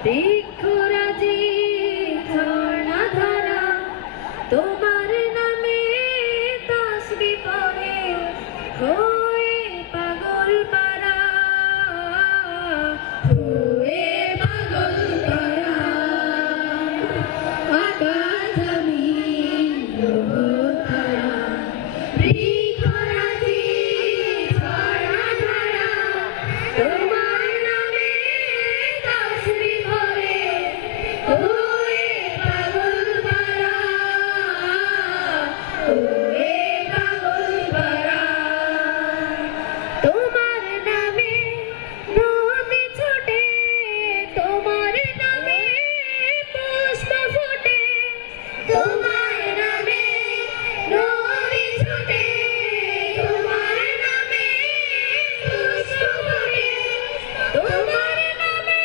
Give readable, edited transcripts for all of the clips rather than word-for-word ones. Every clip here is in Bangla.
বৃক্ষরাজি ঝর্ণা ধারা তোমার নামে তাসবিহ পড়ে হয়ে পাগল পারা হয়ে পাগল পারা আকাশ জমিন গ্রহ তারা বৃক্ষরাজি ঝর্ণা ধারা তোমার নামে তাসবিহ পড়ে হয়ে পাগল পারা হয়ে পাগল পারা তোমার নামে নদী ছোটে তোমার নামে পুষ্প ফোটে তোমার নামে নদী ছোটে তোমার নামে পুষ্প ফোটে তোমার নামে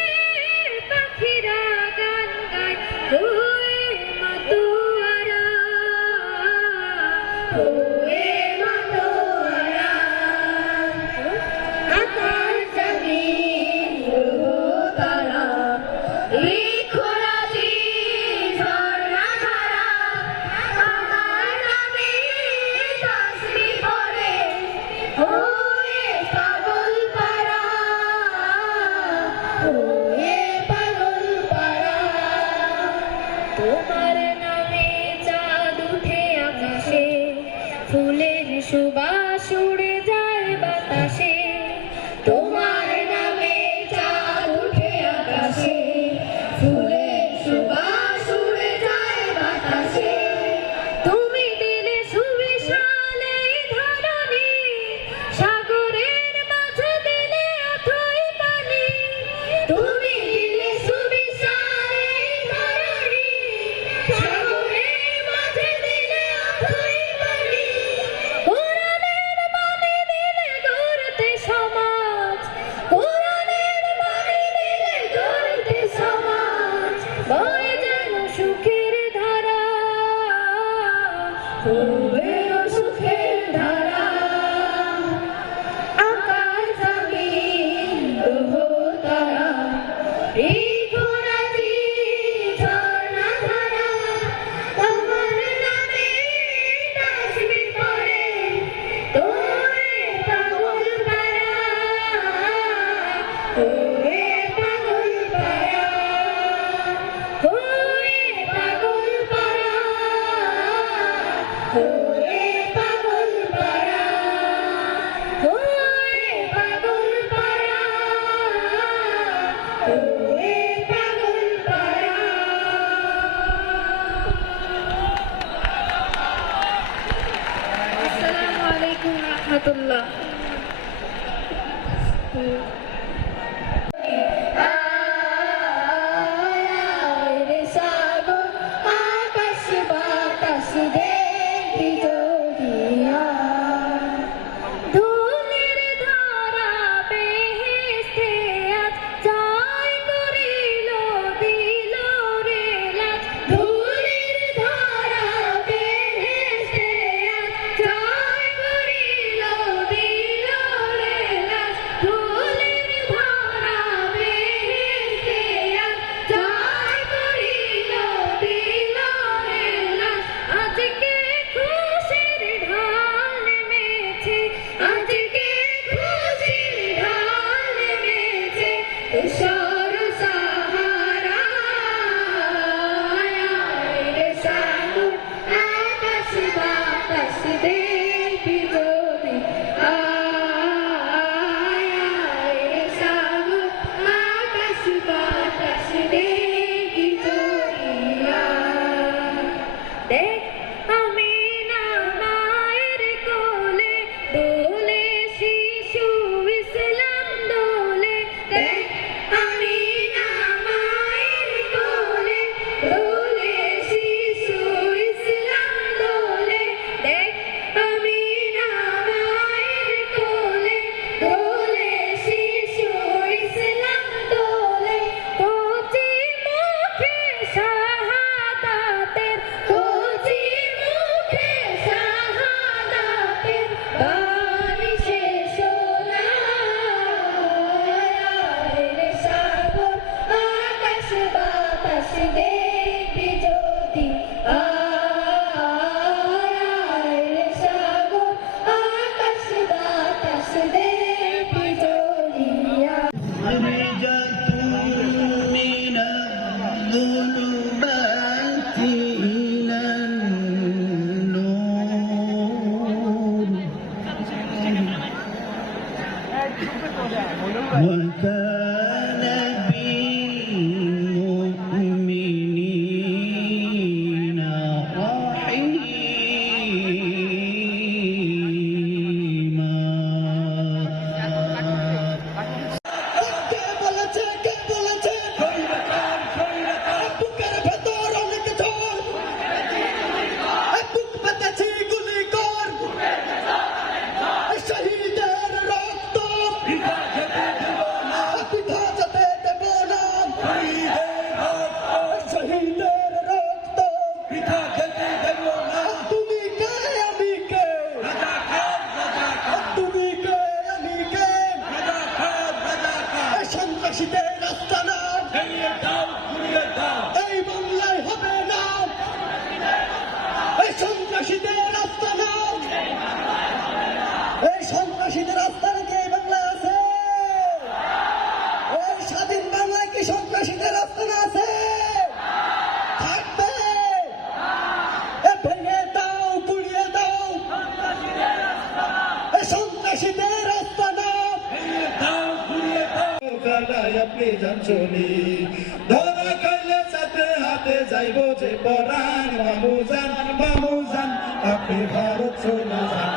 পাখিরা গান গায় হয়ে মাতোয়ারা হয়ে মাতোয়ারা আকাশ জমিন গ্রহ তারা বৃক্ষরাজি ঝর্ণা ধারা আমার নামে তাসবিহ পড়ে হয়ে পাগল পারা হয়ে পাগল পারা তোমার নামে চাঁদ উঠে আকাশে ফুলের সুবাস উড়ে যায় বাতাসে তোমার নামে চাঁদ উঠে আকাশে ফুলের সুবাস উড়ে যায় বাতাসে তুমি দিলে সুবিশাল এই ধরণী সাগরের মাঝে দিলে অথই পানি তুমি দিলে সুবিশাল এই ধরণী সাগরের মাঝে দিলে অথই পানি কোরআনের বাণী দিলে গড়তে সমাজ কোরআনের বাণী দিলে গড়তে সমাজ বয়ে যেন সুখের ধারা হয়ে সুখের ধারা আকাশ জমিন গ্রহ তারা বৃক্ষরাজি ঝর্ণা ধারা তোমার নামে তাসবিহ পড়ে হয়ে পাগল পারা হয়ে পাগল পারা হয়ে পাগল পারা হয়ে পাগল পারা হয়ে পাগল পারা হয়ে পাগল পারা আসসালামু আলাইকুম রাহমাতুল্লাহ রে সাগর আকাশ বাতাস দেখি যোগিয়া ধুলের ধারা বেহেশতে আজ জয় করিল দিল রে লাজ ধুলের ধারা বেহেশতে আজ জয় করিল দিল রে লাজ ধুলের সন্ত্রাসীদের রাস্তা না, এই বাংলায় হবে না, এই সন্ত্রাসীদের রাস্তা না, এই সন্ত্রাসীদের রাস্তা নাকি এই বাংলায় আছে? এই স্বাধীন বাংলায় কি সন্ত্রাসীদের রাস্তা না আছে? থাকবে? ভেঙে দাও, পুড়িয়ে দাও, এই সন্ত্রাসীদের রাস্তা না। আপনি জানছনি ধরা খাইলে সাথে হাতে যাইব যে পরাণ। মামুজান মামুজান আপনি ভারত চলে যান,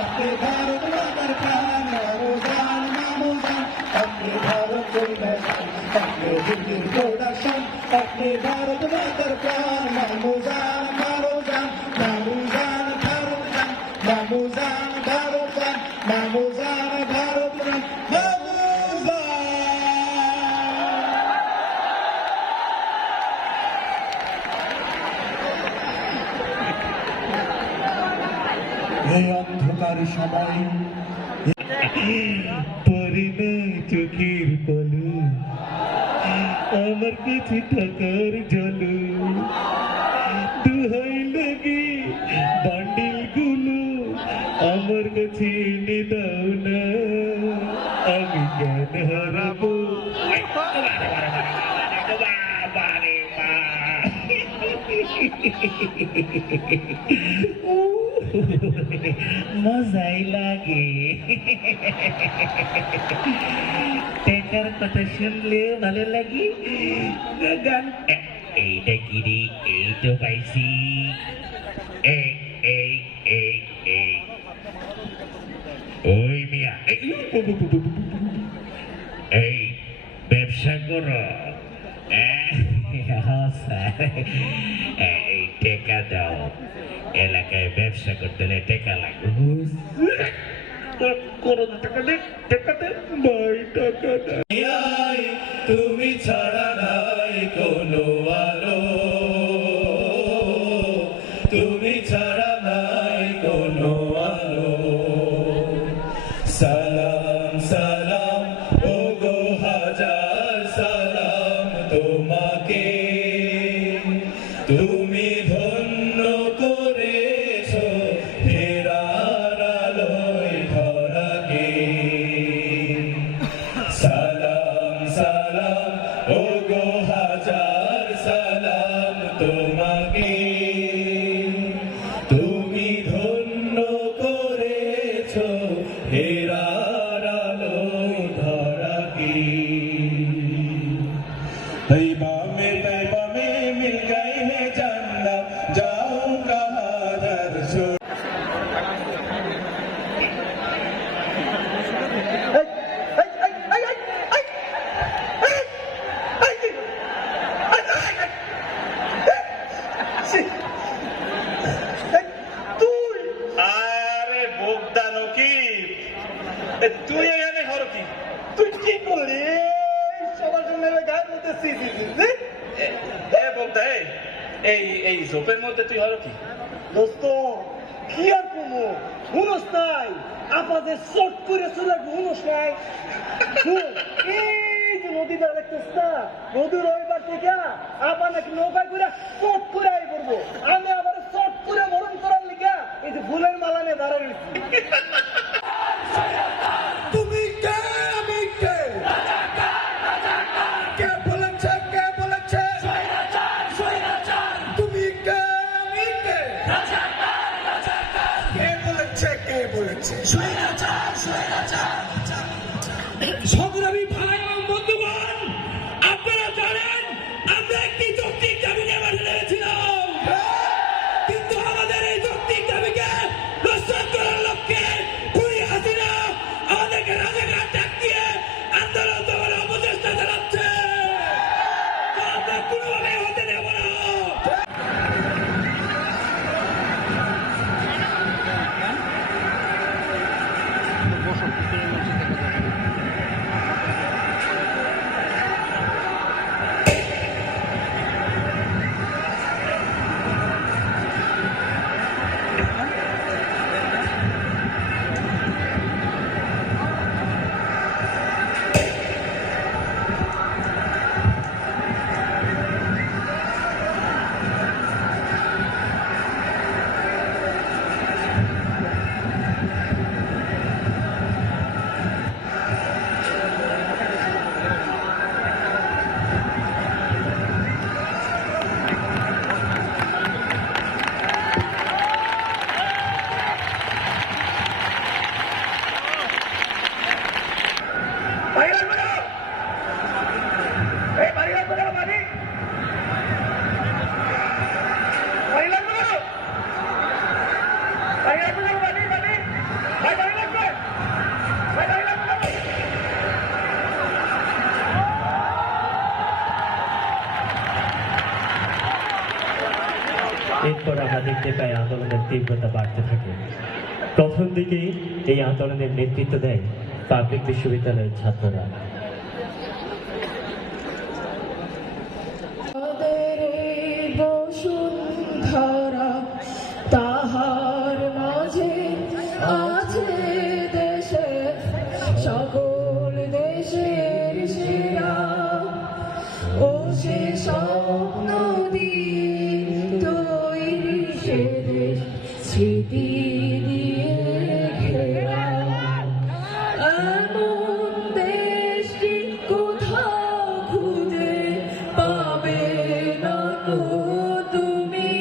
আপনি ভারত মাতার প্রাণ। মামুজান মামুজান আপনি ভারত চলে যান, আপনি দিল্লির প্রোডাকশন, আপনি ভারত মাতার প্রাণ। মামুজান মামুজান মামুজান ভারত যান, মামুজান ভারত যান, মামুজান ভারত যান, এই অন্ধকার সময় পরিণয় চোখের পলু, আমার কাছে টাকার জলু, দুহাই লাগে বান্ডিল গুলো আমার কাছে এনে দাও না, আমি জ্ঞান হারাবো। মজাই লাগে, টাকার কথা শুনলে ভালো লাগে। গান এইটা কি রে? এই তো পাইছি। এই এই এই এই ওই মিয়া, এই ব্যবসা করো? এই টেকা দাও, এলাকায় ব্যবসা করতে হলে টেকা লাগবে। তুমি ছাড়া নাই কোনো আলো, তুমি ছাড়া নাই কোনো আলো। সালাম সালাম ও গো হাজার সালাম তোমাকে, তুমি ধন্য করেছো ফেরার আলোয় ধরাকে। সালাম সালাম ও গো হাজার সালাম তোমাকে, তুমি ধন্য করেছো ফেরার আলোয় ধরাকে। तैबा में मिल गए हैं जन्नत, जाऊं कहाँ दर छोड़। আরে বোগদানো কি তুই এখানে হলো কি? তুই কি করলি? সবার জন্য গায়ে বলতেছি বলতে এই ঝোপের মধ্যে তুই হলো কি? দোস্ত কি আর কমো, হুনস নাই আপনাদের শর্ট করে চলে হুনস নাই। এই যে নদীটা দেখতেছ না, নদীর ওইবার থেকে আবার নাকি নৌকায় করে শর্ট করে আই করবো। আমি আবার শর্ট করে মরণ করার লিখা এই যে ফুলের মালা নিয়ে দাঁড়াই। তুমি কে? আমি কে? কে বলেছে? কে বলেছে? তুমি কে? আমি কে? কে বলেছে? কে বলেছে? সংগ্রামী ভাই এবং বন্ধুগণ, আপনারা জানেন আমরা একটি যৌক্তিক দাবি নিয়ে মাঠে নেমেছিলাম। এরপর আমরা দেখতে পাই আন্দোলনের তীব্রতা বাড়তে থাকে। প্রথম দিকে এই আন্দোলনের নেতৃত্ব দেয় পাবলিক বিশ্ববিদ্যালয়ের ছাত্ররা। বসুন্ধরা তাহার মাঝে আছে দেশে সকল দেশের সেরা ও সে স্বপ্ন দিয়ে তৈরি সে দেশ স্মৃতি দিয়ে ঘেরা এমন দেশটি কোথাও খুঁজে পাবে না গো তুমি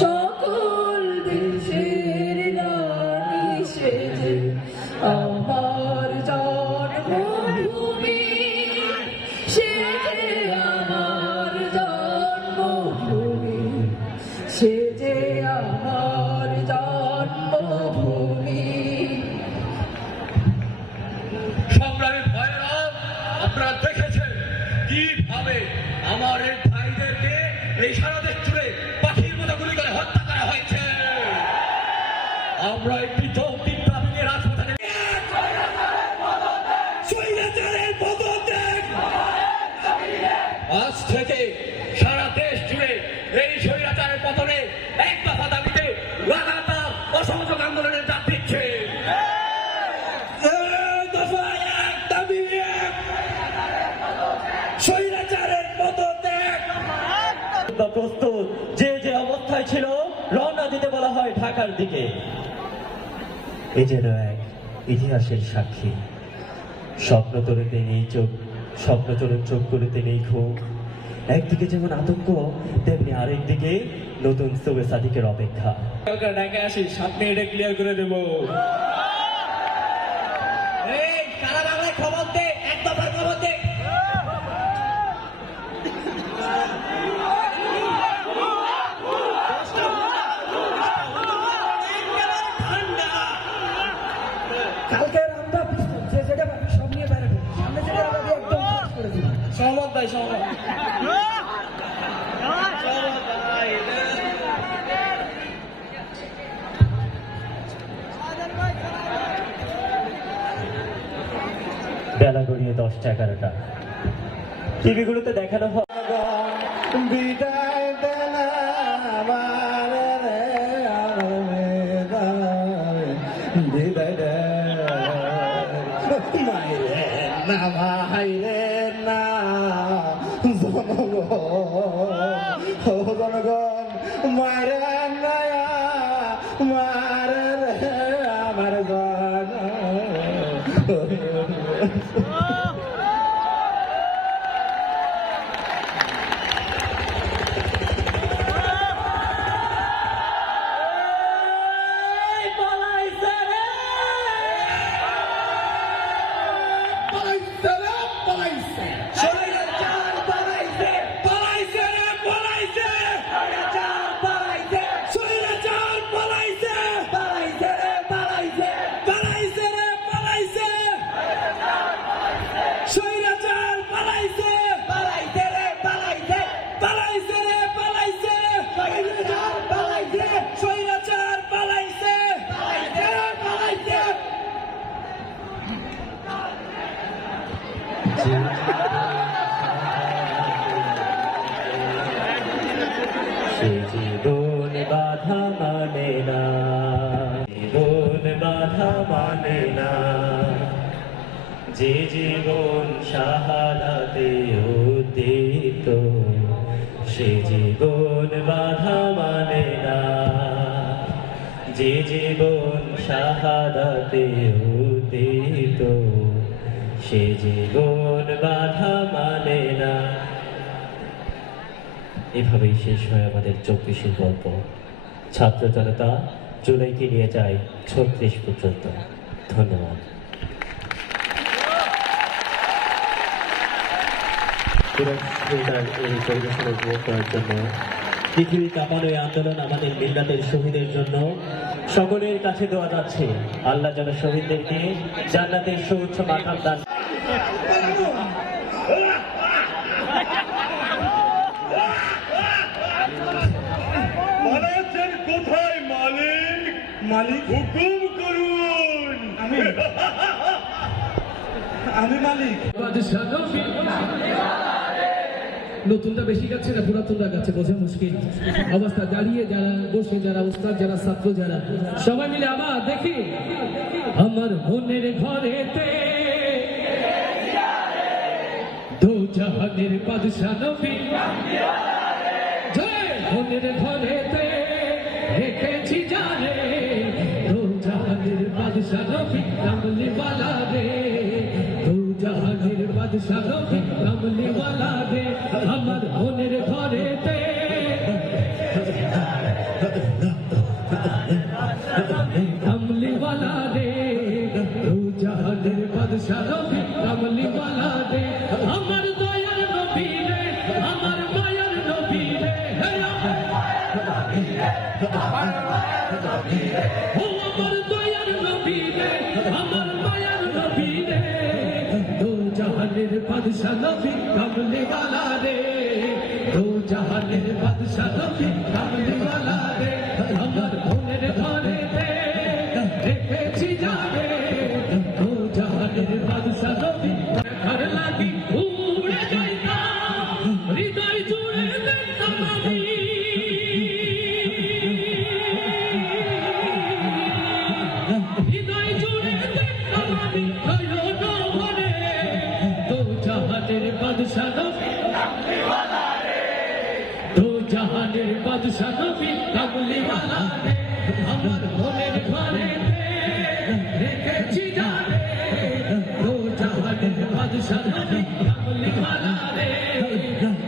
সকল দেশের রানী সেজে আমার জন্মভূমি সেজে আমার জন্মভূমি সেজে আমার জন্মভূমি। সংগ্রামী ভাইয়েরা, আপনারা দেখেছেন কিভাবে আমার এই ভাইদেরকে এই সারা দেশ জুড়ে পাখির মতো গুলি করে হত্যা করা হয়েছে। আমরা একটি যৌক্তিক দাবি নিয়ে রাজপথে স্বৈরাচারের পদত্যাগ। আজ থেকে সারা দেশ জুড়ে এই স্বৈরাচারের পতনে এক দফা দাবিতে লাগাতার অসহযোগ আন্দোলনের ডাক দিচ্ছে। প্রস্তুত যে যে অবস্থায় ছিল রওনা দিতে বলা হয় ঢাকার দিকে। এ যেন এক ইতিহাসের সাক্ষী। স্বপ্ন তরুতে নেই চোখ, স্বপ্ন তরুণ চোখগুলোতে নেই ঘুম। একদিকে যেমন আতঙ্ক, তেমনি আরেকদিকে নতুন সুবে সাদিকের অপেক্ষা। ঢাকায় আসি, 7 মিনিটে ক্লিয়ার করে দেবো। সারা বাংলায় খবর দে, এক দফার খবর দে। কালকে আমরা যে যেটা সব নিয়ে বেরোবো, সামনে যেটা আমাদের একদম শেষ করে দিই। সহমত ভাই, সহমত। বেলা গড়িয়ে 10টা-11টা। টিভিগুলোতে দেখানো হয় বিদায় দেন আমার রে বিদায় দেন মাইরে না মাইরে না জনগণ ও জনগণ মাইরে না মারে রে আমার জন। সে জীবন বাধা মানে না, জীবন বাধা মানে না, যে জীবন শাহাদাতে উদ্দীপ্ত, সে জীবন বাধা মানে না, যে জীবন শাহাদাতে উদ্দীপ্ত, সে জীবন বাধা মানে না। এভাবেই শেষ হয় আমাদের 24 গল্প। ছাত্র জনতা জুলাইকে নিয়ে যায় 36 পর্যন্ত। ধন্যবাদ। এই পরিবেশনা উপভোগ করার জন্য, পৃথিবী কাঁপানো এই আন্দোলন আমাদের মিল্লাতের শহীদের জন্য সকলের কাছে দেওয়া যাচ্ছে। আল্লাহ যেন শহীদদেরকে জান্নাতের সুউচ্চ মাকাম দান। কোথায় মালিক? মালিক হুকুম করুন। আমি আমি মালিক। নতুনটা বেশি গাচ্ছে না পুরাতনটা গাচ্ছে বোঝা মুশকিল অবস্থা। দাঁড়িয়ে যারা, বসে যারা, উস্তাদ যারা, ছাত্র যারা, সবাই মিলে আবার দেখি আমার মনের ঘরেতে দো জাহানের বাদশা নবী, জয় মনের ঘরেতে রেখেছি জানে দো জাহানের বাদশা নবী কামলিওয়ালা রে, দো জাহানের বাদশা নবী কামলিওয়ালা রে, আমার মনের ঘরেতে কামলিওয়ালা রে, দো জাহানের বাদশা নবী কামলিওয়ালা রে, আমার দয়ার নবী রে, আমার মায়ার নবী রে, হে ও আমার দয়ার নবী রে, আমার মায়ার নবী রে, দো জাহানের বাদশা নবী কামলিওয়ালা রে, দো জাহানের বাদশা নবী কামলিওয়ালা রে, আমার মনের ঘরেতে রেখেছি জানে দো জাহানের বাদশা নবী, ঘর লাগি উড়ে যাইতাম হৃদয় জুড়ে দেখতাম আমি, হৃদয় জুড়ে দেখতাম আমি নয়ন ভরে দো জাহানের বাদশা নবী কামলিওয়ালা রে, দো জাহানের বাদশা নবী কামলিওয়ালা রে, আমার মনের ঘরেতে রেখেছি জানে দো জাহানের বাদশা নবী কামলিওয়ালা রে,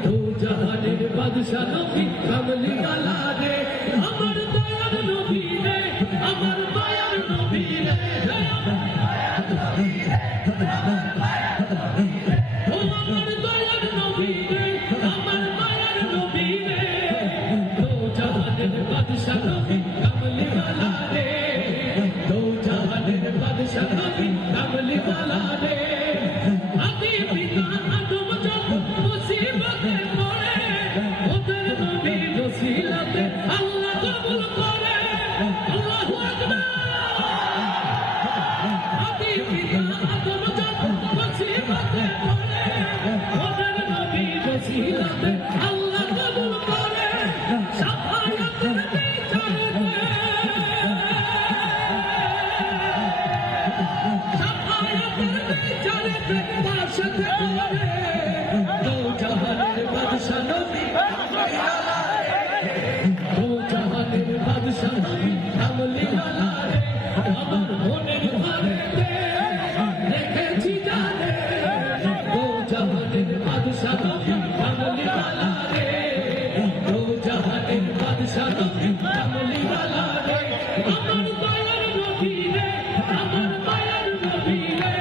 দো জাহানের বাদশা নবী কামলিওয়ালা রে, আমার দয়ার নবী রে, আমার মায়ার নবী রে, ও আমার দয়ার নবী রে, আমার মায়ার নবী রে, দো জাহানের বাদশা নবী কামলিওয়ালা রে, দো জাহানের বাদশা নবী কামলিওয়ালা রে, আদি পিতা আদম যখন মুসিবতে পড়ে ওদের নবীর ওসিলাতে আল্লাহ কবুল করে, আল্লাহু আকবার। আদি পিতা আদম যখন মুসিবতে পড়ে ওদের নবীর ওসিলাতে আল্লাহ কবুল করে, শাফায়াতের বিচারেতে পাশে করে দো জাহানের বাদশা নবী, দো জাহানের বাদশা নবী কামলিওয়ালা রে, আমার মনের ঘরেতে রেখেছি জানে দো জাহানের বাদশা নবী কামলিওয়ালা রে, দো জাহানের বাদশা নবী কামলিওয়ালা রে, আমার দয়ার নবী রে, আমার মায়ার নবী রে,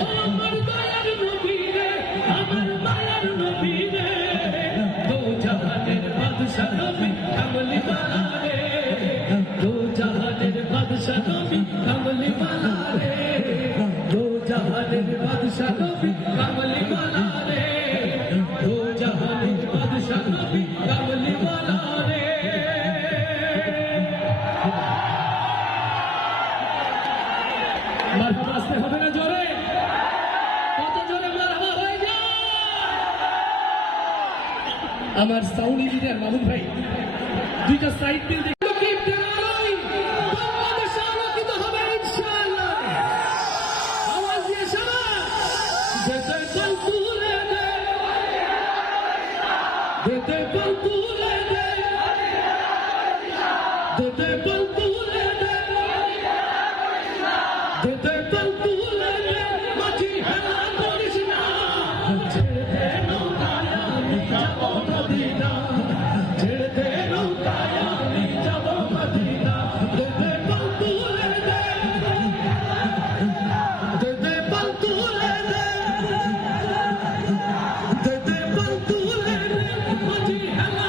ও আমার দয়ার নবী রে, আমার মায়ার নবী রে, দো জাহানের বাদশা নবী কামলিওয়ালা রে, দো জাহানের বাদশা নবী কামলিওয়ালা রে, দো জাহানের বাদশা নবী কামলিওয়ালা রে, দো জাহানের বাদশা নবী কামলিওয়ালা রে। মারহাবা আসতে হবে না জোরে, কত জোরে মারহাবা হয়ে যায়। আমার সাউন্ড ইঞ্জিনিয়ার মামুন ভাই দুইটা সাইড বিল দেখো, বাংলাদেশ আলোকিত হবে ইনশাআল্লাহ। আওয়াজ দিয়ে শোনা, যেতে বল তুলে দে, যেতে বল তুলে দে, যেতে বল তুলে দে, যেতে বল তুলে দে, মাঝি হেলা করিস না, ছেড়ে দে নৌকায় আমি যাব মদিনা, ছেড়ে দে নৌকায় আমি যাব মদিনা, যেতে বল তুলে দে, যেতে বল তুলে দে, যেতে বল তুলে দে, মাঝি হেলা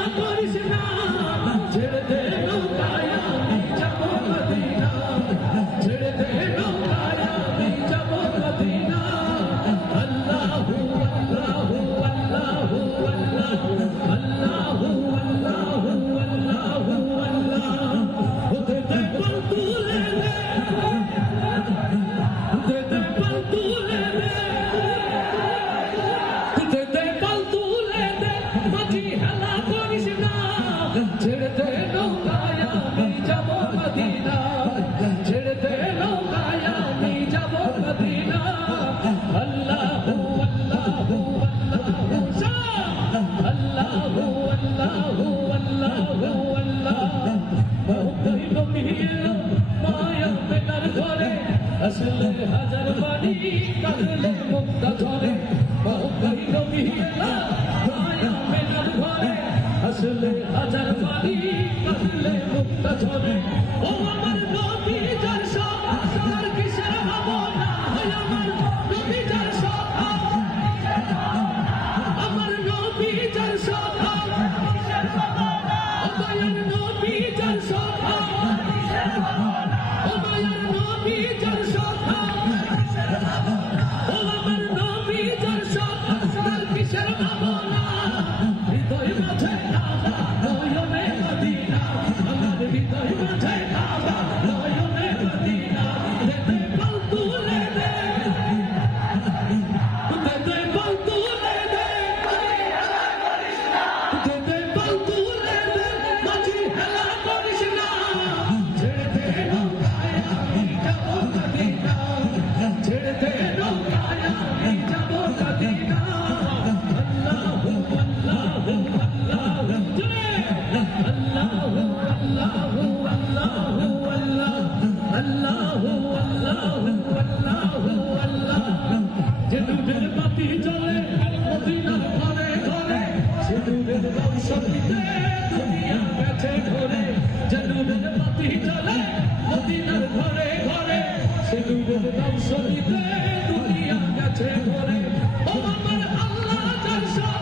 নৌকায় আমি যাব মদিনা আল্লাহু আল্লাহু আল্লাহু আল্লাহু আল্লাহু আল্লাহু আল্লাহ ওই নবী মায়া বেকার ঘরে আসলে হাজার বাড়ি কাঁদলে মুক্তা ঝরে ওই নবী মায়া বেকার ঘরে আসলে হাজার বাড়ি কাঁদলে মুক্তা ঝরে ও আমার নবী যার সব আর কিসের ভাবনা ওই আমার নবী যার সব আমার নবী যার সব ও দয়ার নবী যার সব ও দয়ার নবী যার সব ও আমার নবী যার সব আর কিসের ভাবনা হৃদয় মাঝে কাবা নয়নে মদিনা আমার হৃদয় মাঝে কাবা নয়নে মদিনা রে বল তুলে দে বল তুলে দে বল তুলে দে মাঝি হেলা করিস না ছেড়ে দে নৌকায় আমি যাব মদিনা ছেড়ে দে নৌকায় আমি যাব মদিনা আল্লাহু আল্লাহু আল্লাহু আল্লাহু আল্লাহু আল্লাহু আল্লাহু আল্লাহু আল্লাহু আল্লাহ যে দুধের বাতি জ্বলে মদিনার ঘরে ঘরে সে দুধের রৌশনীতে দুনিয়া গেছে ঘরে যে দুধের বাতি জ্বলে মদিনার ঘরে ঘরে সে দুধের রৌশনীতে দুনিয়া গেছে ঘরে ও আমার আল্লাহ যার সব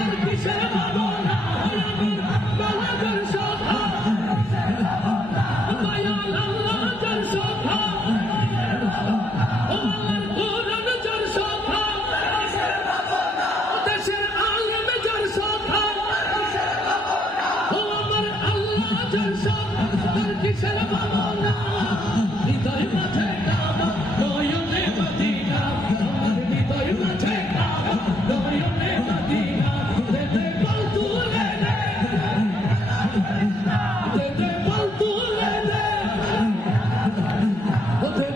আর কিসের ভাবনা আমার বালা যার সব দয়াল আল্লাহ যার সব ও আমার কোরআন যার সব দেশের আলেম যার সব ও আমার আল্লাহ যার সব আর কিসের ভাবনা হৃদয় মাঝে কাবা নয়নে মদিনা আমার হৃদয় মাঝে কাবা নয়নে মদিনা দে বল তুলে দে বল তুলে দে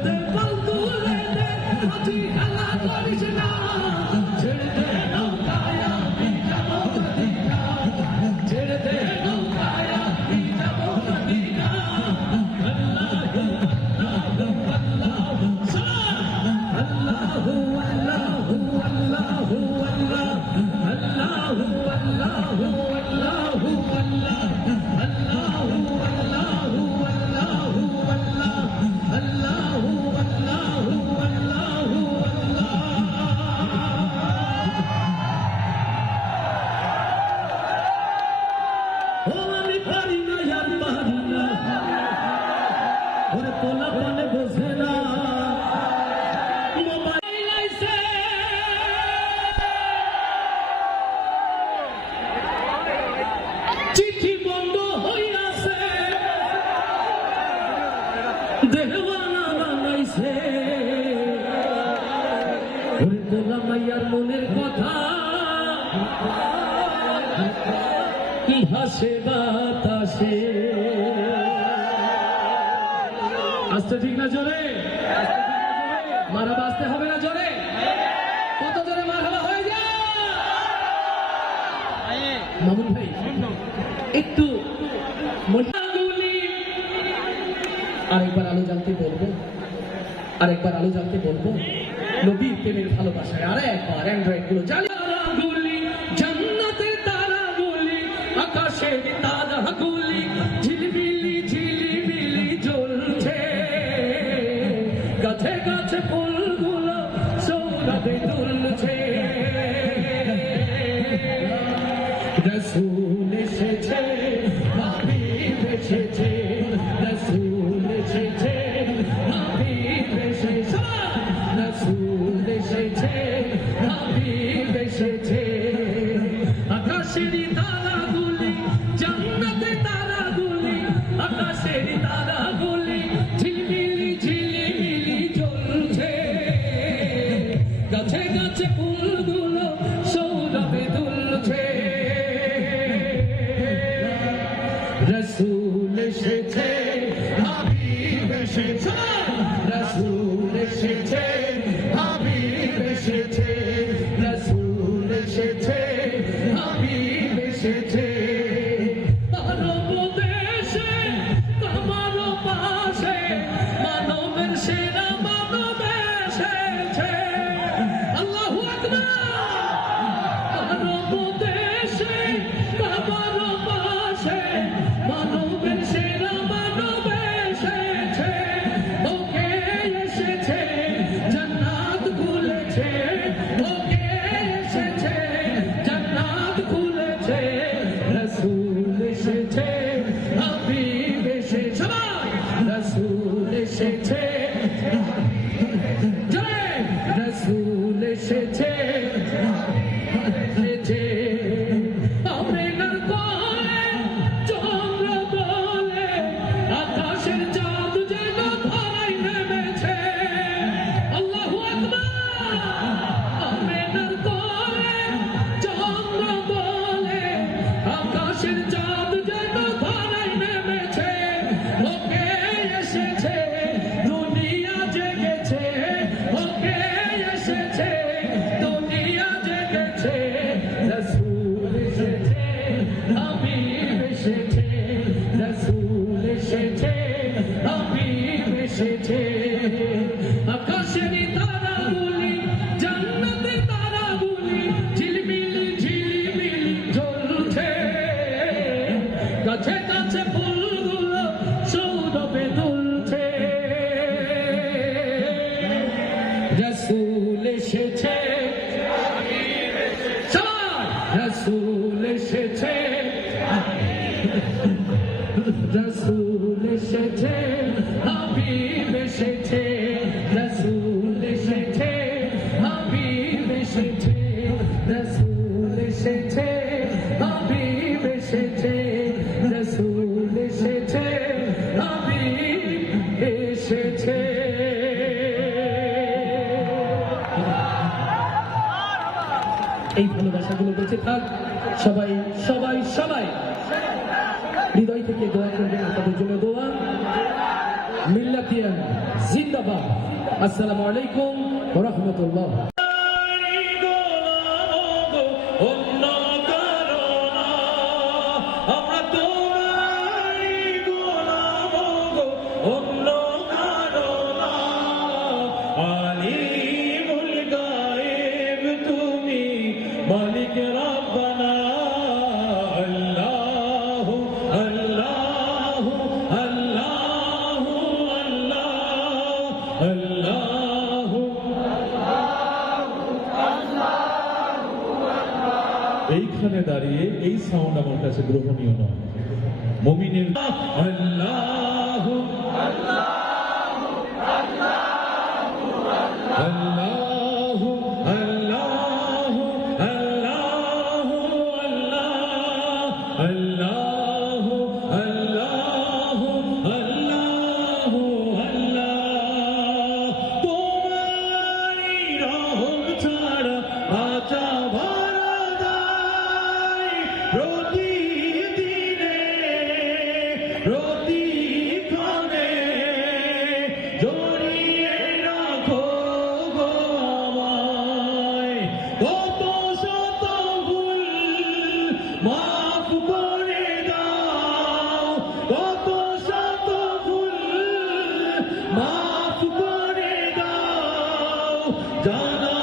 দে বল তুলে দে মাঝি খেলা করিস না ছেড়ে দে নৌকায় আমি যাব মদিনা ছেড়ে দে নৌকায় আমি যাব মদিনা আল্লাহু আল্লাহু আল্লাহু আল্লাহু আল্লাহু আল্লাহ আল্লাহু আল্লাহু আল্লাহু আল্লাহ আল্লাহু আল্লাহু আল্লাহু আল্লাহ আল্লাহু আল্লাহু আল্লাহু আল্লাহ ও আমি পারি না আর পারি না ওরে পোলা পানে বোঝে না মোবাইল আইছে চিঠি বন্ধ হইয়াছে দেহওয়ানা বানাইছে ওরে পোলা মাইয়ার মনের কথা কি হাসে বাতাসে আসতে ঠিক না জোরে মারা বাঁচতে হবে না জোরে কত জোরে মারা হয়ে যায় মামুন ভাই একটু আরেকবার আলো জ্বালতে বলবো আরেকবার আলো জ্বালতে বলবো নবীর প্রেমের ভালোবাসায় আরে একবার অ্যান্ড্রয়েড গুলো জ্বালিয়ে জান্নাতের তারাগুলি আকাশের তারাগুলি ঝিলমিলি ঝিলিমিলি জ্বলছে গাছে গাছে ফুলগুলো সৌরভে দুলছে রসুল এসেছে হাবিব এসেছে রসুল এসেছে হাবিব এসেছে রসুল এসেছে হাবিব এসেছে আকাশের তারাগুলি জান্নাতের তারাগুলি আকাশের তারাগুলি ঝিলমিলি ঝিলিমিলি জ্বলছে গাছে গাছে ফুলগুলো সৌরভে দুলছে রসুল এসে জয় রসুল এসেছে এসেছে আমেনার কোলে চন্দ্র দোলে আকাশের চাঁদ যেন ধরায় নেমেছে আল্লাহু আকবার আমেনার কোলে চন্দ্র দোলে আকাশের চাঁদ যেন ধরায় নেমেছে ওকে এসেছে দুনিয়া জেগেছে ওকে এসেছে দুনিয়া জেগেছে রসুল এসেছে হাবিব এসেছে রসুল এসেছে হাবিব এসেছে আকাশের তারাগুলি জান্নাতের তারাগুলি ঝিলমিলি ঝিলিমিলি জ্বলছে কাছে কাছে ফুলগুলো সৌরভে দুলছে রসুল এসেছে সবাই রসুল এসেছে রসুল এসেছে হাবিব এসেছে রসুল এসেছে হাবিব এসেছে রসুল এসেছে হাবিব এসেছে রসুল এসেছে হাবিব এসেছে এই ভালোবাসাগুলো বেঁচে থাক সবাই সবাই সবাই হৃদয় থেকে দোয়া করবেন আপনাদের জন্য দোয়া মিল্লাতিয়ান জিন্দাবাদ আসসালামু আলাইকুম ওয়া রাহমাতুল্লাহ অন্য কারণা আমরা তোমারই গোলাম গো অন্য কারণা আলিমুল গায়েব তুমি মালিক রব্বানা আল্লাহু আল্লাহু আল্লাহু আল্লাহ আল্লাহু এইখানে দাঁড়িয়ে এই সাউন্ড আমার কাছে গ্রহণীয় নয় মুমিনের আল্লাহু আল্লাহু আল্লাহু আল্লাহু আল্লাহু আল্লাহু আল্লাহু আল্লাহু আল্লাহু আল্লাহ তোমারই রহম ছাড়া আচা প্রতিদিনে প্রতিক্ষণে জড়িয়ে রাখো গো আমায় কত শত ভুল মাফ করে দাও কত শত ভুল মাফ করে দাও জানা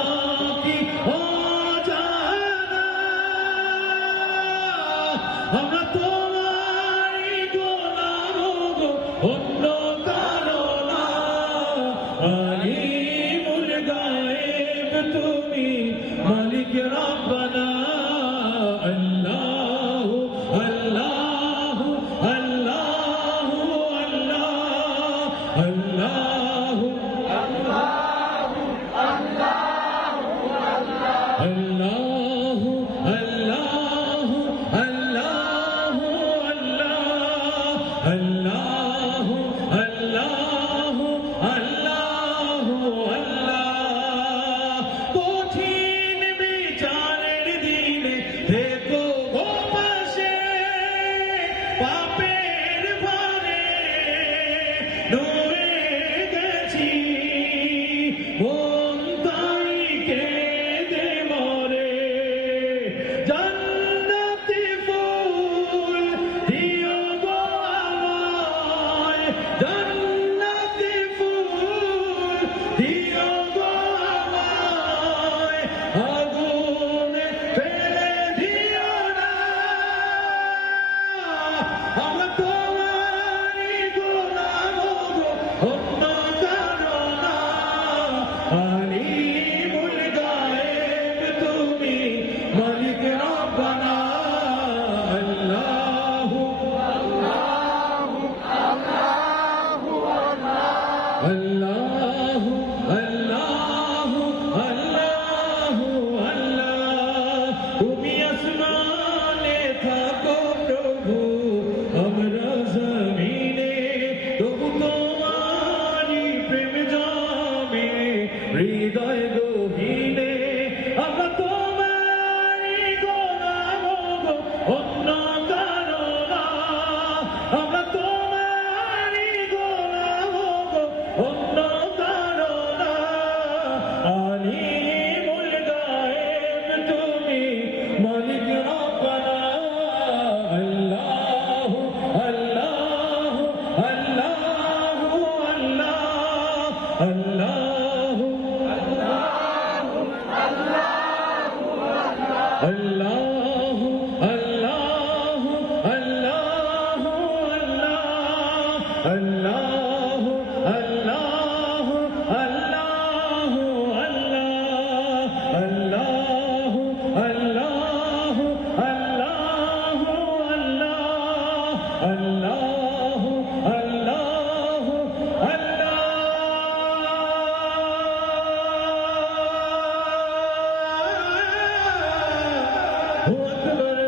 কি অজানা আমরা তোমারই গোলাম গো অন্য কারণা আলিমুল গায়েব তুমি মালিক রব্বানা আল্লাহু আল্লাহু আল্লাহু আল্লাহ আল্লাহু আল্লাহু আল্লাহু আল্লাহু আল্লাহ আল্লাহু আল্লাহু আল্লাহ কঠিন বিচারের দিনে থেকো গো পাশে পাপের ভারে ডুবে গেছি মন তাই কেঁদে মরে জান্নাতি ফুল দিও গো আমায় জান্নাতি ফুল দিও গো আমায় আগুনে ফেলে দিও না আমরা তোমারই গোলাম গো অন্য কারণা আলিমুল গায়েব তুমি মালিক রব্বানা আল্লাহু আল্লাহু আল্লাহু আল্লাহু আল্লাহু আল্লাহু আল্লাহ তুমি আসমানে থাকো প্রভু আমরা জমিনে তবু তোমারি প্রেম জামে হৃদয় গহীনে আমরা তোমারি গোলাম গো অন্য কারো না আমরা তোমারি গোলাম গো অন্য কারো না আলিমুল গায়েব তুমি মালিক রব্বানা আল্লাহু আল্লাহু আল্লাহু আল্লাহ আল্লাহু আল্লাহু আল্লাহু আল্লাহু আল্লাহু আল্লাহু আল্লাহু আল্লাহু আল্লাহু আল্লাহু আল্লাহু আল্লাহু আল্লাহু আকবার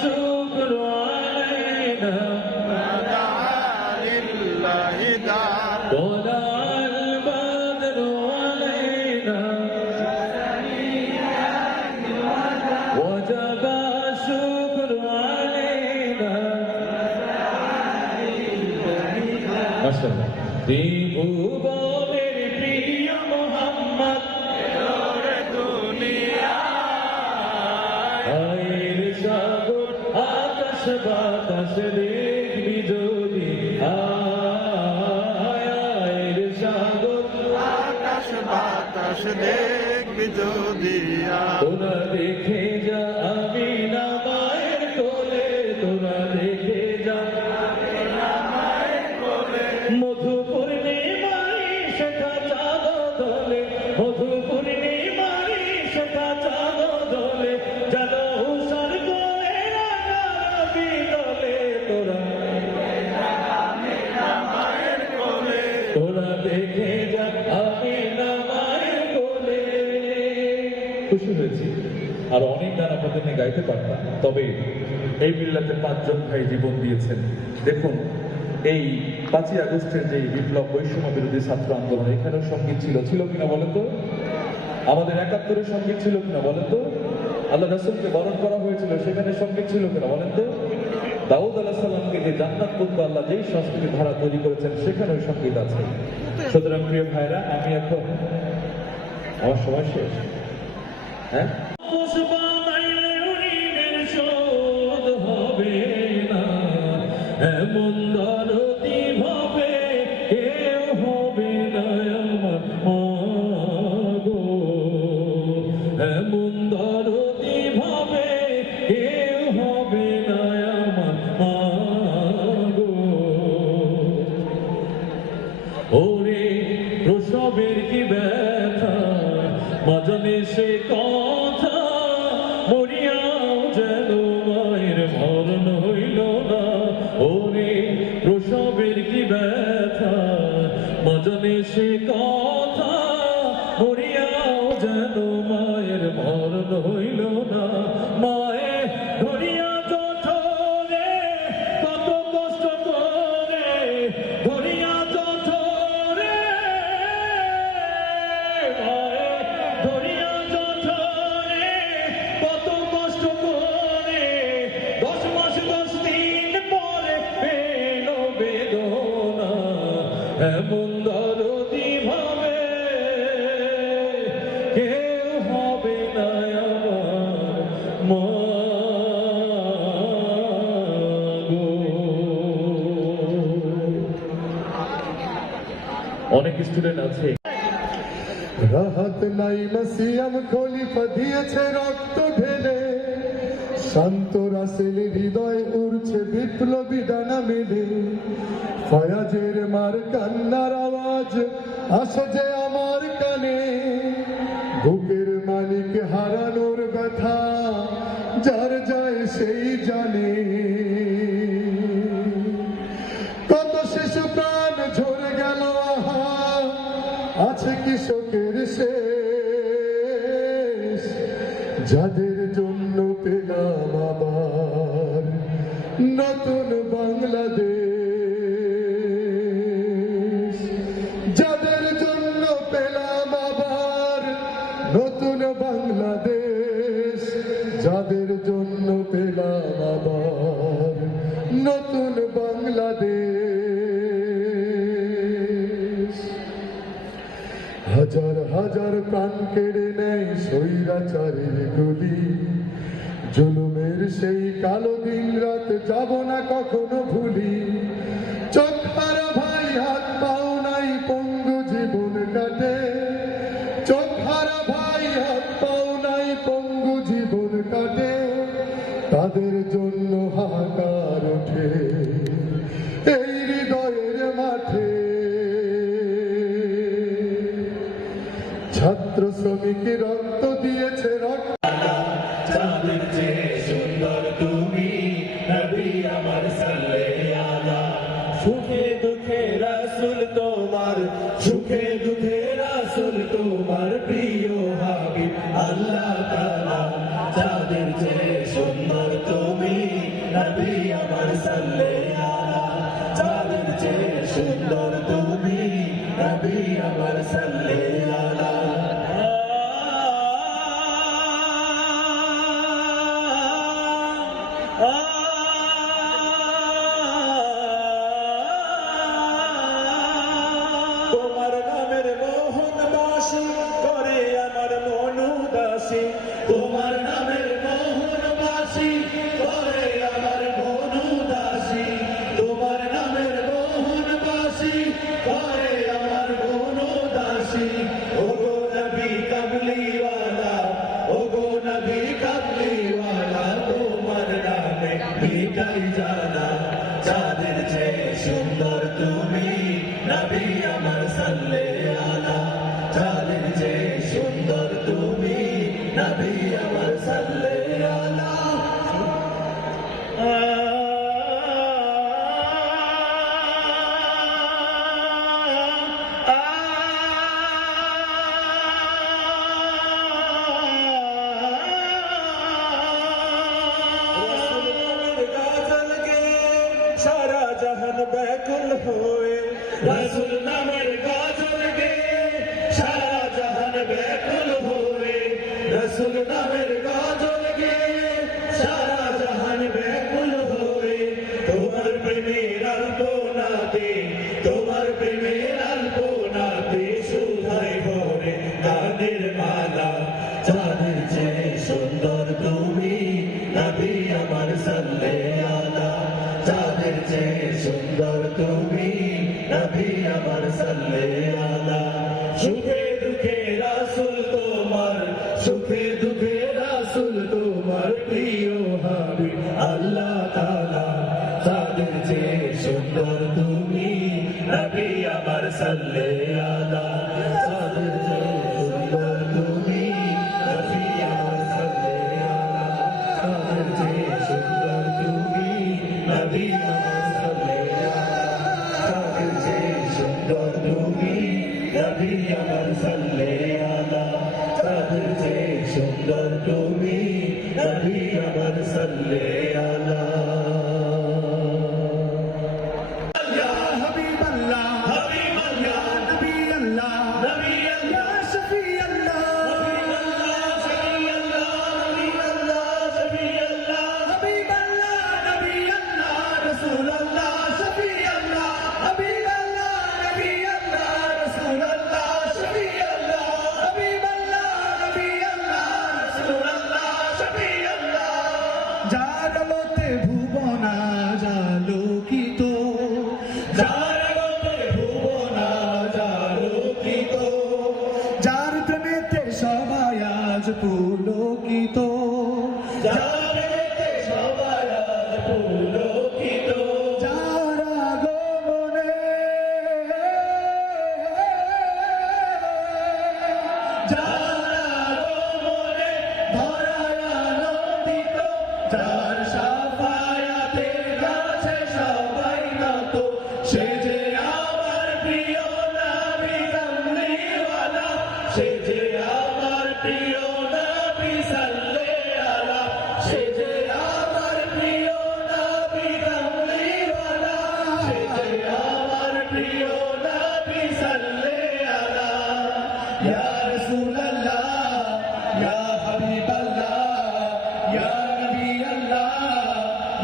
শুকর আলাইনা طلع البدر علينا وجب الشكر علينا ما شاء الله ত্রিভুবনের প্রিয় মোহাম্মদ আয়ের সাগর আকাশ বাতাস দেখবি যদি আয়ের সাগর বাতাস দেখবি যদি তোরা দেখে যা আমি না মায়ের কোলে তোরা দেখে যা মধু পূর্ণিমারি সেটা চাঁদ দোলে মধু পূর্ণিমারি সেটা চাঁদ দোলে যেন উষার কোলে রাগাবি দোলে তোরা তোরা দেখে যা আমি না মায়ের কোলে খুশি হয়েছি আর অনেক গান আপনাদের নিয়ে গাইতে পারতাম তবে এই মিল্লাতে 5 জন ভাই জীবন দিয়েছেন দেখুন এই 5ই আগস্টের যে বিপ্লব বৈষম্য বিরোধী ছাত্র আন্দোলন এখানেও সঙ্গীত ছিল কিনা বলেন তো আমাদের 71-এর সঙ্গীত ছিল কিনা বলেন তো আল্লাহ রাসূলকে বরণ করা হয়েছিল সেখানে সঙ্গীত ছিল কিনা বলেন তো দাউদ আলাইহিস সালামকে যে জান্নাত বলতে আল্লাহ যেই সংস্কৃতি ধারা তৈরি করেছেন সেখানেও সঙ্গীত আছে সুতরাং প্রিয় ভাইরা আমি এখন আমার সময় শেষ হ্যাঁ এমন দরদি ভাবে কেউ হবে না আমার মাগো এমন দরদি ভাবে কেউ হবে না আমার মাগো ওরে প্রসবের কি ব্যথা মাঝনে সে কথা মরিয়াও যেন মায়ের মরণ হইল না ওরে প্রসবের কি ব্যথা মাঝনে সে কথা মরিয়াও যেন মায়ের মরণ হইল না মায়ে ধরিয়া জঠরে কত কষ্ট করে ধরিয়া জঠরে মায়ে ধরিয়া জঠরে কত কষ্ট করে 10 মাস 10 দিন পরে পেল বেদনা এমন দরদি ভাবে কেউ হবে না আমার মা গো। অনেক স্টুডেন্ট আছে রাহাত নাই নসিয়াম খলিফা দিয়েছে রক্ত ঢেলে শান্ত রাসেল হৃদয় উড়ছে বিপ্লবী ডানা মেলে ফয়াজের মার কান্নার আওয়াজ আসে যে আমার কানে বুকের মালিক হারানোর ব্যথা যার যায় যাদের জন্য পেলাম আবার নতুন বাংলাদেশ, যাদের জন্য পেলাম আবার নতুন বাংলাদেশ, যাদের জন্য পেলাম আবার নতুন বাংলাদেশ। হাজার হাজার প্রাণ কেড়ে নেয় স্বৈরাচারের গুলি, জুলুমের সেই কালো দিন রাত যাব না কখনো ভুলি। চোখ হারা ভাই হাত পাও নাই পঙ্গু জীবন কাটে, চোখ হারা ভাই হাত পাও নাই পঙ্গু জীবন কাটে, তাদের জন্য হাহাকার ওঠে এই হৃদয়ের মাঠে। ছাত্র শ্রমিক রক্ত দিয়েছে রক্ত, চাঁদের চেয়ে সুন্দর তুমি নবী আমার সাল্লাল্লাহু আলা। সুখে দুঃখে রাসূল তোমার, সুখে দুঃখে রাসূল তোমার প্রিয় হাবিব আল্লাহ তাআলা। চাঁদের চেয়ে সুন্দর তুমি নবী আমার সাল্লাল্লাহু আলা। চাঁদের চেয়ে সুন্দর তুমি নবী আমার সাল্লাল্লাহু আলা। তোমার নামের মোহন বাসী করে আমার মন উদাসী, তোমার নামের মোহন বাসী করে আমার মন উদাসী। তোমার নামের মোহন বাসী করে আমার মন উদাসী। ওগো নবী কামলিওয়ালা, ওগো নবী কামলিওয়ালা, তোমার নামে মিটাই জানা। চাঁদের চেয়ে সুন্দর তুমি নবী আমার সাল্লাল্লাহু আলা। চাঁদের চেয়ে সুন্দর তুমি নবী আমার সাল্লাল্লাহু আলা। সারা জাহান ব্যাকুল হয়ে, রাসূল নামের গাজল গে সারা জাহান ব্যাকুল হয়ে। রাসূল নামের গাজল গে সারা জাহান ব্যাকুল হয়ে। তোমার প্রেমের আলপনাতে, তোমার প্রেমের আলপনাতে সুধাই ভরে গানের মালা। চাঁদের চেয়ে সুন্দর তুমি নবী আমার সাল্লাল্লাহু আলা। চাঁদের চেয়ে সুন্দর তুমি নবী আমার সাল্লাল্লাহু আলা। সুখে দুঃখে রাসূল তোমার, সুখে দুঃখে রাসূল তোমার প্রিয় হাবিব আল্লাহ তাআলা। চাঁদের চেয়ে সুন্দর তুমি নবী আমার সাল্লাল্লাহু আলা। চাঁদের চেয়ে সুন্দর তুমি নবী আমার সাল্লাল্লাহু আলা। চাঁদের চেয়ে সুন্দর তুমি নবী আমার সাল্লাল্লাহু আলা। চাঁদের চেয়ে সুন্দর তুমি নবী আমার সাল্লাল্লাহু আলা। চাঁদের চেয়ে সুন্দর তুমি নবী আমার সাল্লাল্লাহু আলা। ইয়া হাবিবাল্লাহ, হাবিবাল্লাহ, নবিয়াল্লাহ, নবিয়াল্লাহ, ইয়া শফিয়াল্লাহ, হাবিবাল্লাহ, নবিয়াল্লাহ, রাসূলুল্লাহ, শফিয়াল্লাহ, হাবিবাল্লাহ, নবিয়াল্লাহ, রাসূলুল্লাহ, শফিয়াল্লাহ, হাবিবাল্লাহ, নবিয়াল্লাহ, রাসূলুল্লাহ, শফিয়াল্লাহ। যার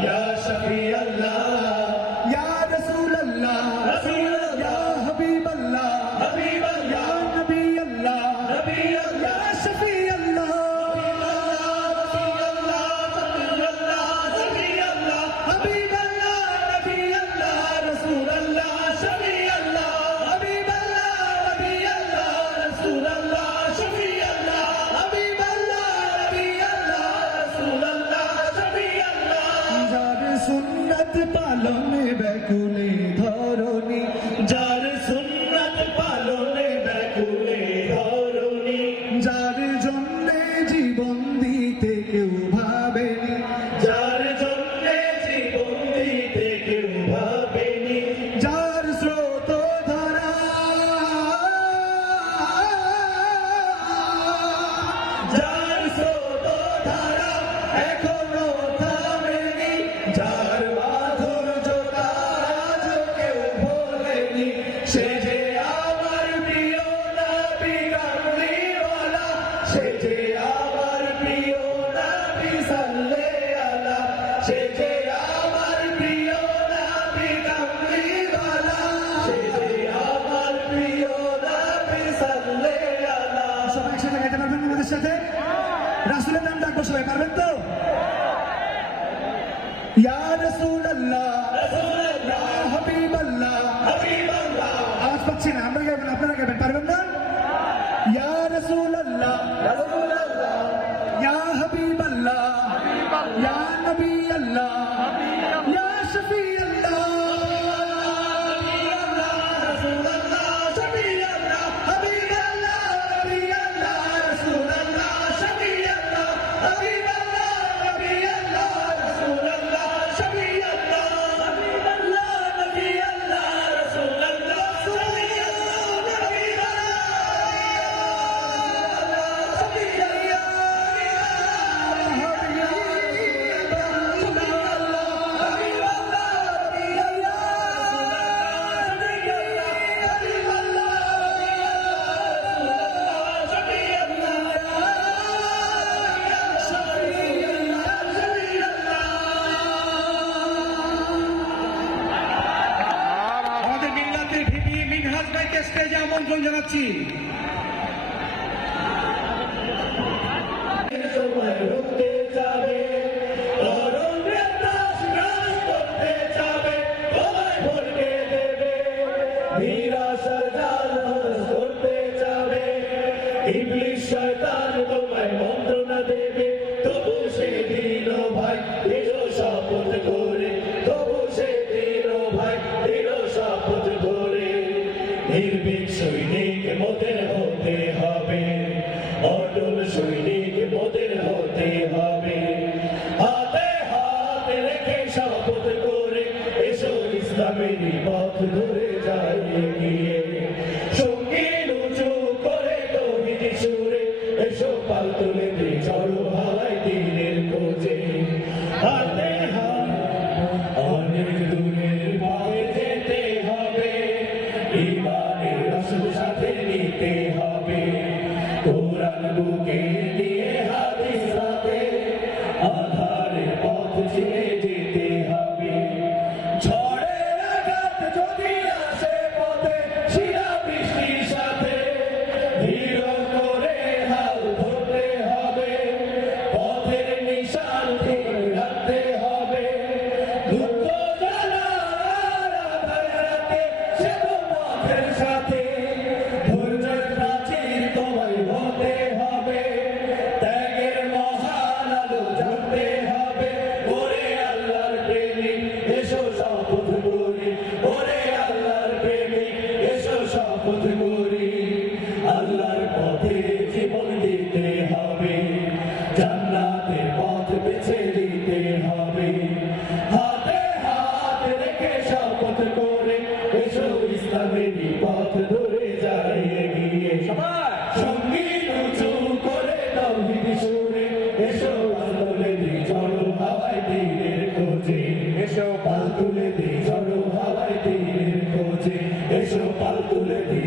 ইয়া শফি আল্লাহ, ইয়া রাসূল আল্লাহ, ইয়া হাবিব আল্লাহ, ইয়া নবী আল্লাহ, ইয়া শফি আল্লাহ, হাবিব আল্লাহ, নবী আল্লাহ, রাসূল আল্লাহ, শফি আল্লাহ, হাবিব আল্লাহ, নবী আল্লাহ, রাসূল আল্লাহ, শফি আল্লাহ, হাবিব আল্লাহ, নবী আল্লাহ, রাসূল আল্লাহ, শফি আল্লাহ। যার সুন্নাত পালনে ব্যাকুলে ধরণী, যার সুন্নাত পালনে ব্যাকুলে ধরণী, যার জন্যে জীবন দিতে কেউ ভাবেনি, যার জন্যে জীবন দিতে কেউ ভাবেনি, যার স্রোত ধারা, যার স্রোত ধারা এখনো থামেনি, যার মাধুর্যতা আজও কেউ ভোলেনি, সে যে আমার প্রিয় নবী কামলিওয়ালা, সে যে আমার প্রিয় নবী সাল্লাল্লাহু আলাইহি, সে যে আমার প্রিয় নবী কামলিওয়ালা, সে যে আমার প্রিয় নবী সাল্লাল্লাহু আলাইহি। সবাই একসাথে গাইতে পারবেন আমাদের সাথে? রাসূলের নাম ডাকবো, সবাই পারবেন তো? ইয়া রাসূল আল্লাহ, ইয়া হাবিব আল্লাহ, আওয়াজ পাচ্ছি না, আমরা গাইবেন, আপনারা গাইবেন, পারবেন না? ইয়া রাসূল আল্লাহ, ইয়া হাবিব আল্লাহ, ইয়া নবী আল্লাহ, ইয়া শফি আল্লাহ, রাসূল আল্লাহ, শফি আল্লাহ, হাবিব আল্লাহ, নবী আল্লাহ, রাসূল আল্লাহ, শফি আল্লাহ, হাবিব আল্লাহ, নবী আল্লাহ, রাসূল আল্লাহ, শফি আল্লাহ, হাবিব আল্লাহ, নবী আল্লাহ, রাসূল আল্লাহ, শফি আল্লাহ, নবী আল্লাহ, শফি আল্লাহ, আমাদের মিল্লাতের ভিপি মিনহাজ ভাইকে স্টেজে আমন্ত্রণ জানাচ্ছি। সময় রুখতে যাবে, তরুণরা তাস গ্রাস করতে যাবে, তোমায় ভরকে দেবে, নিরাশার জাল হরস করতে যাবে, ইবলিশ শয়তান তোমায় মন্ত্রণা দেবে, তবু সেদিন ভাই দৃঢ় শপথ করে, তবু সেদিন ভাই দৃঢ় শপথ করে, নির্ভীক সৈনিক মোদের হতে হবে, অটল সৈনিক মোদের হতে হবে, হাতে হাত রেখে শপথ করে, এসো ইসলামেরই পথ ধরে যাই এগিয়ে, সঙ্গী উঁচু করে তৌহিদ সুরে, এসো পাল তুলে দে চলো হাওয়ায় দিনের খোঁজে, হাতে হাত অনেক দূরের পথে যেতে হবে, ইমানের রসদ সাথে নিতে হবে, কোরআন বুকে নিয়ে হাদিস হাতে, আধারের পথ চিনে যেতে হবে, ঝড়ের আঘাত যদি আসে পথে, শিরা বৃষ্টির সাথে, ধীর করে হাল ধরতে হবে, পথের নিশান ঠিক রাখতে হবে, দুঃখ জ্বালা আর আধার রাতে, সে তো পথের সাথে, ধৈর্যের প্রাচীর তোমায় হতে হবে, ত্যাগের মহান আলো জ্বলতে হবে, ওরে আল্লাহর প্রেমিক এসো শপথ করি, ওরে আল্লাহর প্রেমিক এসো শপথ করি, আল্লাহর পথে জীবন দিতে হবে, জান্নাতের পথ বেছে নিতে হবে, হাতে হাত রেখে শপথ করে, এসো ইসলামেরই পথ ধরে যাই এগিয়ে, সঙ্গী উঁচু করে তৌহিদ সুরে, এসো পাল তুলে দি চলো হাওয়ায় দিনের খোঁজে, এসো পাল তুলে দি চলো হাওয়ায় দিনের খোঁজে, এসো পাল তুলে দি